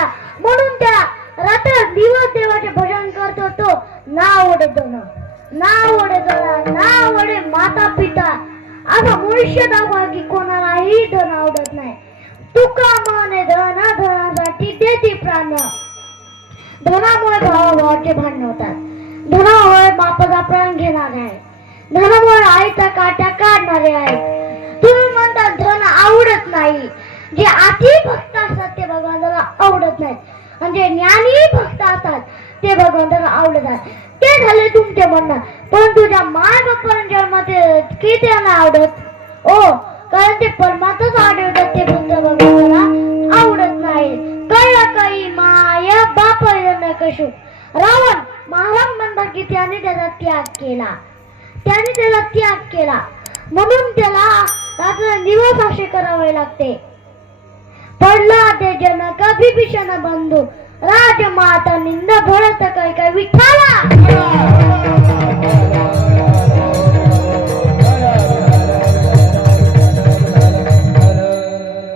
करावा म्हणून त्या रात्र दिवस देवाचे भजन करतो तो ना ओढे दोन ना ओढे दोन ना ओढे माता पिता आता मनुष्य दावा कोणालाही धन आवडत नाही. तुका मने धना धनासाठी देते प्राण. धनामुळे भावा भावाचे भांडण होतात. धनामुळे बापाचा प्राण घेणार आहे. धनामुळे आईचा काट्या काढणारे आहेत. तुम्ही म्हणता धन आवडत नाही. जे आती भक्त असतात ते भगवंताला आवडत नाहीत. आणि जे ज्ञानी भक्त असतात ते भगवंताला आवडतात ते झाले तुमचे म्हणणं. पण तुझ्या माय बापाने की त्यांना आवडत? ओ कारण ते परमातच आढळतात ते भक्त भगवंताला आवडत नाही कळलं काही माय बाप कशू. रावण महाराज म्हणतात की त्याने त्याचा त्याग केला. त्याने त्याला त्याग केला. म्हणून त्याला रात्र दिवस असे करावे लागते. ವಿಭೀಷಣ ಬಂದು ರಾಜ ಮಾತನಿಂದ निंद ಕೈ ಕೈ ವಿಠಲ. विठाला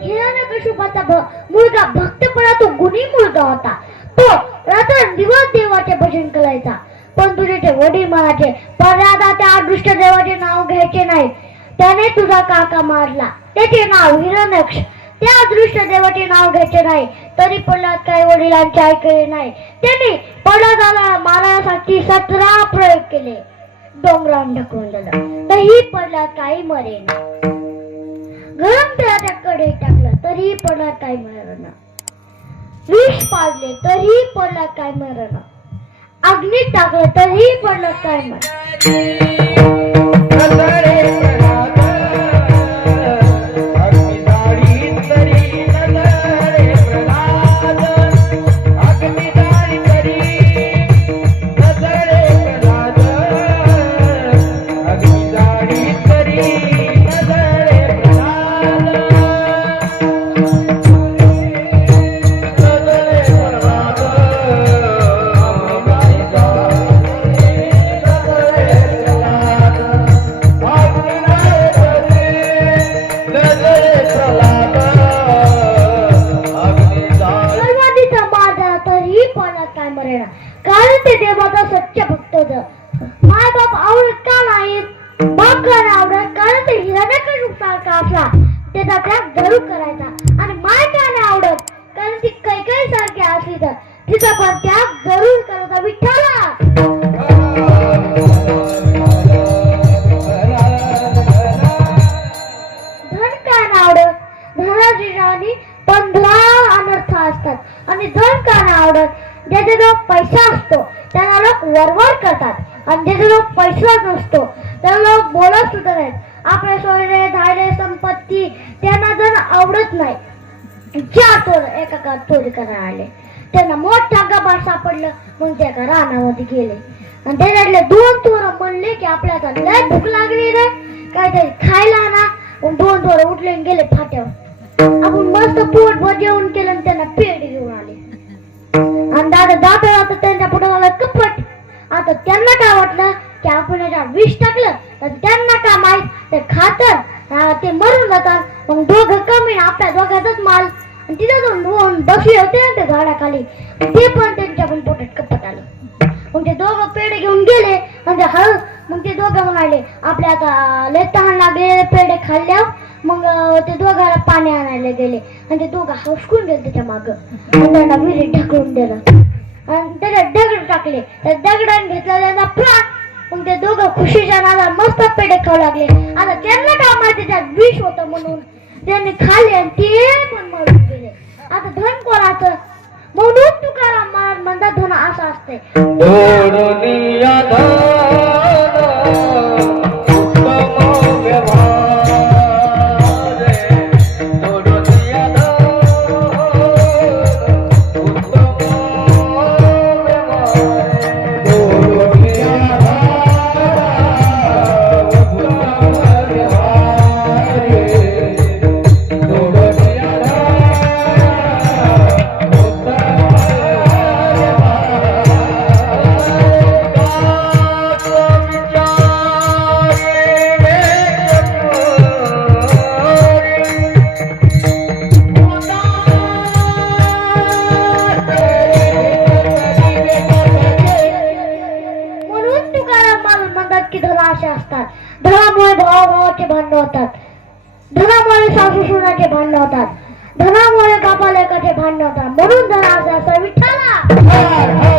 हिरण्यकशिपुचा भ- मुलगा भक्तपणा तो गुणी मुलगा होता तो रात्र दिवस देवाचे भजन करायचा पण तुझे ते वडील म्हणायचे परादा त्या अदृष्ट देवाचे नाव घ्यायचे नाही त्याने तुझा काका मारला त्याचे नाव हिरण्यक्ष त्या अदृष्ट देवाचे नाव घ्यायचे नाही. तरी प्रल्हाद काही वडिलांचे ऐकले नाही. त्यांनी प्रल्हादाला मारण्यासाठी सतरा प्रयोग केले. डोंगरान ढकलून दिलं. तरी प्रल्हाद काही मरेना. गरम त्याच्याकडे टाकलं तरी पडला काय मरण विष पाजले तरी पडला काय मरण अग्नीत टाकलं तरी पडलं काय मरण आणि धन का नाही आवडत ज्याच्याजवळ पैसा असतो त्यांना लोक वरवर करतात. आणि ज्याच्याजवळ पैसा नसतो त्याला लोक बोलत सुद्धा नाहीत. आपल्या सोयरे धाडे संपत्ती त्यांना जर आवडत नाही ज्या चोर एका का चोरी करायला आले. त्यांना मोठा गबाळ सापडलं. मग त्या एका रानामध्ये गेले. आणि त्याच्यातले दोन चोर म्हणले की आपल्याला लय भूक लागली रे. काहीतरी खायला ना मग दोन चोर उठले गेले फाट्यावर. आपण मस्त पोटभर जेवण केलं आणि त्यांना पेड घेऊन आले. आणि दादा दादा आता त्यांच्या पुढे मला कपट. आता त्यांना काय वाटलं की आपण याच्यावर विष टाकलं तर त्यांना काय माहीत? ते खातर ते मरून जातात. मग दोघं कमी आपल्या दोघांचाच माल. तिथे दोन दोन बसले होते ना ते झाडाखाली ते पण त्यांच्या पण पोटात कपत आलं. मग ते दोघं पेढे घेऊन गेले आणि ते हळू मग ते दोघं म्हणाले आपल्या आता लय तहान लागले पेढे खाल्ल्या मग ते दोघाला पाणी आणायला गेले आणि ते दोघं हसकून गेले त्याच्या माग. त्यांना विहिरीत ढकलून दिलं. आणि त्याच्यात दगड टाकले. त्या दगडाने घेतला त्यांचा प्राण मग ते दोघं खुशीच्या नादा मस्त पेढे खाऊ लागले. आता त्यांना काय माहिती त्यात विष होतं म्हणून. त्यांनी खाल्ले आणि ते पण मरून Okay. Hey.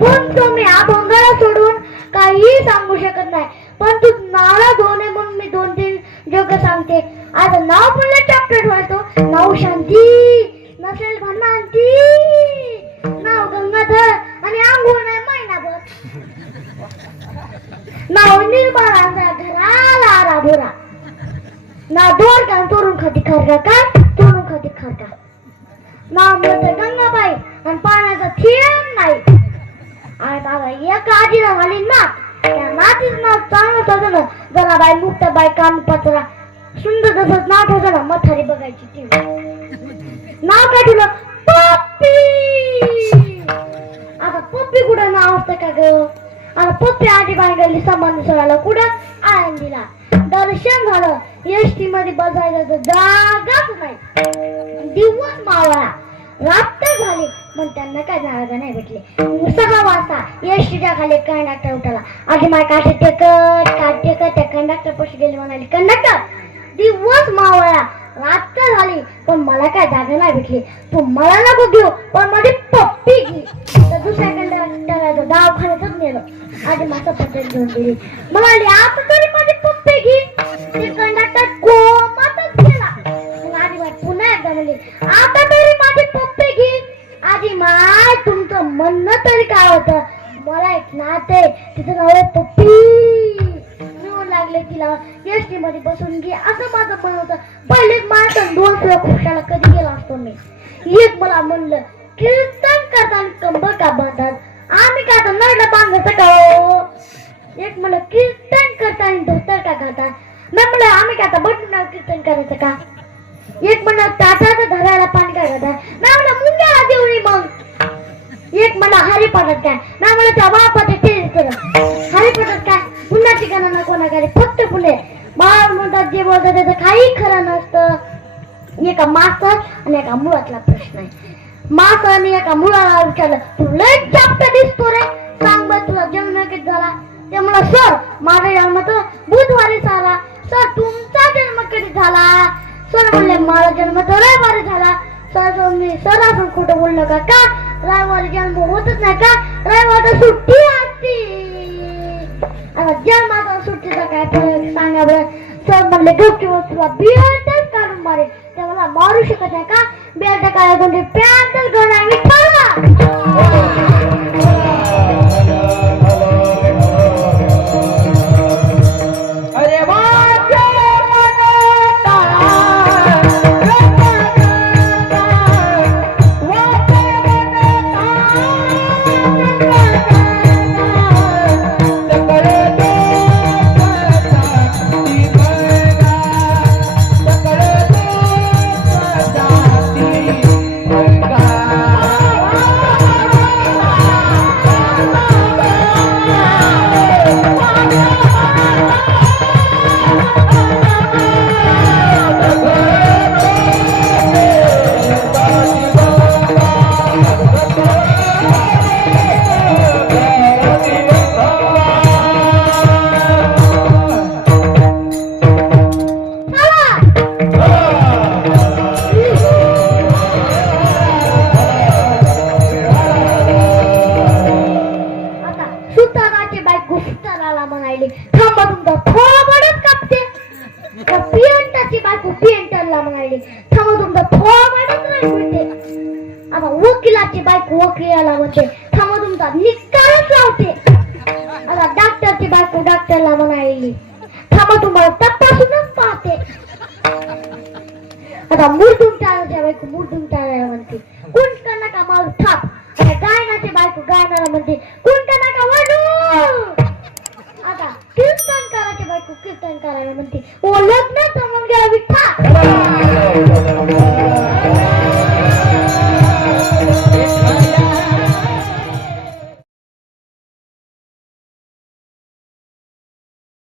पण तुम्ही भंगारा सोडून काहीही सांगू शकत नाही. पण तू नारळ धोणे म्हणून मी दोन तीन जोग सांगते. आता नाव पण चॅप्टर ठेवतो नाव शांती नसेल भ्रमांती नाव गंगाधर आणि आंघोळ नाही महिनाभर. नाव निर्मळाचा घराला राबुरा ना दोर का तोरून खाती खरका का तोरून खाती खरका. ना मत गंगाबाई आणि पाण्याचा थेंब नाही. आणि दादा एक आजीला झाली नात त्या नातीच नाव चांगलं होतं ना मुक्त बाई काम पत्रा सुंदर तसंच नात होतं ना मथारी बघायची ती नाव काय ठेवलं पप्पी आता पप्पी कुठं नाव असतं का ग आता पप्पी आजी बाय गेली संबंध सोडायला कुठं आळंदीला दर्शन झालं एसटी मध्ये बसायला जागाच नाही दिवस मावळा रात्र झाली पण त्यांना काय जागा नाही भेटले? सहा वाजता एसटीच्या खाली कंडक्टर उठला. आधी माय काठी टेकत काठ टेकत त्या कंडक्टर पशी गेले म्हणाले कंडक्टर दिवस मावळा. रात्र झाली पण मला काय जागा नाही भेटली. तू मला नको घेऊ पण माझी पप्पी घे. तर दुसऱ्या कंडक्टरला दवाखान्यातच नेलं. आधी माझं पत्र घेऊन दिली म्हणाले आता तरी माझी पप्पी घे. ते कंडक्टर कोमातच गेला. मग आधी पुन्हा एकदा म्हणले आता आधी मा तुमचं म्हणणं तरी काय होतं? मला एक नाते तिचं नाव आहे पप्पी. मिळून लागले तिला. एसटी मध्ये बसून घे असं माझं मन होतं. पहिलेच माझ्या दोन सुद्धा खुशाला कधी गेला असतो मी. एक मला म्हणलं कीर्तन करताना कंबर का बांधतात? आम्ही काय आता नडला बांधायचं का हो? एक म्हणलं कीर्तन करताना धोतर का घालतात? मी म्हणलं आम्ही काय आता बटन कीर्तन करायचं का? एक म्हणलं ताटाचं घराला पाणी काय घालतात ना म्हणा मुंग्याला देऊनी मग. एक म्हणा हरिपाठात काय? ना म्हणा त्या बापाचे तेच केलं. हरिपाठात काय? पुन्हा ठिकाणा ना कोणाकडे फक्त फुले बाळ म्हणतात जे बोलतात त्याचं काही खरं नसतं. एका मास्तर आणि एका मुळातला प्रश्न आहे. मास्तराने एका मुलाला विचारलं तू लय जास्त दिसतो रे. सांग बरं तुझा जन्म किती झाला? ते म्हणा सर माझा जन्म तर बुधवारी झाला. सर तुमचा जन्म कधी झाला? सर म्हणले माझा जन्म तर रविवारी झाला. सर मी सर आपण खोटं बोललो का? का? रविवारी जन्म होतच नाही का? रविवार सुट्टी असते. आता जन्माचा सुट्टीचा काय सांगा बरं. सर म्हणले गपची तुला बिअर्टच काढून मारे. ते मला मारू शकत नाही का? बिअर्ट काय पॅन्टच घेऊन आम्ही डॉक्टरची बायको वकिलाला म्हणते थांबा तुमचा. निकालच लावते. आता डॉक्टरची बायको डॉक्टरला म्हणाली. थांबा तुम्हाला तपासूनच पाहते. आता मुरडून टाळायच्या बायको मुरडून टाळायला म्हणते. कुंट का मारू थाप आता गायनाची बायको गायनाला म्हणते